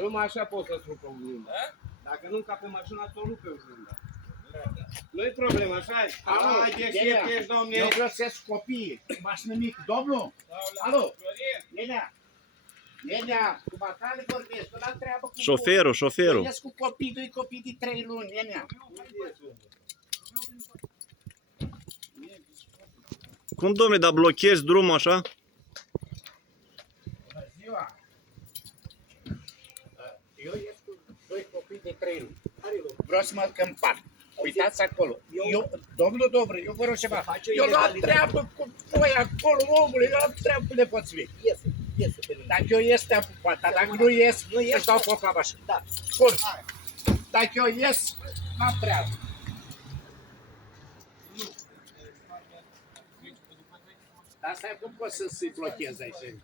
Numai așa pot să spun pe oglindă. Dacă nu încape mașina, ți-o rupe oglinda. Nu-i problemă, așa-i? Haide, ești, domne. Eu găsesc copiii, mașină mică. Domnul, alo, nenea, cu Bacale vorbesc, la treabă cu... Șoferul. Vorbesc cu copii, doi copii de 3 luni, nenea. Cum, domnule, dar blochezi drumul așa? Bună ziua! Eu ies cu 2 copii de 3 luni. Vreau să mă urc în parc. Uitați acolo. Domnul Dobre, eu vă rog ceva. Eu la treabă cu voi acolo, omule, eu la treabă cu nepoții mei. Iese pe lângă. Dacă eu ies, te-am pupat, dar dacă nu ies, își dau foc la mașină. Da. Bun. Dacă eu ies, n-am treabă. Dar stai, cum poți să-i blochezi aici?